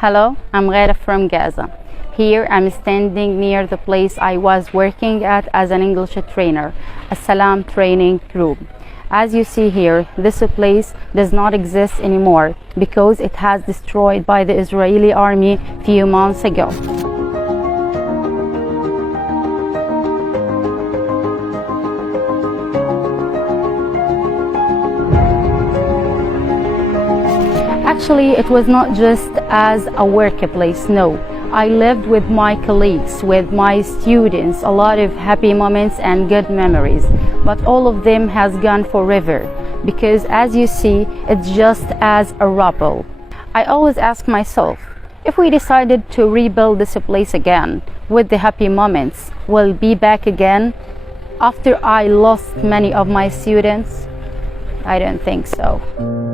Hello, I'm Ghera from Gaza. Here I'm standing near the place I was working at as an English trainer, a Salam Training Group. As you see here, this place does not exist anymore because it has destroyed by the Israeli army few months ago. Actually, it was not just as a workplace, no. I lived with my colleagues, with my students, a lot of happy moments and good memories. But all of them has gone forever because as you see, it's just as a rubble. I always ask myself, if we decided to rebuild this place again with the happy moments, will be back again after I lost many of my students? I don't think so.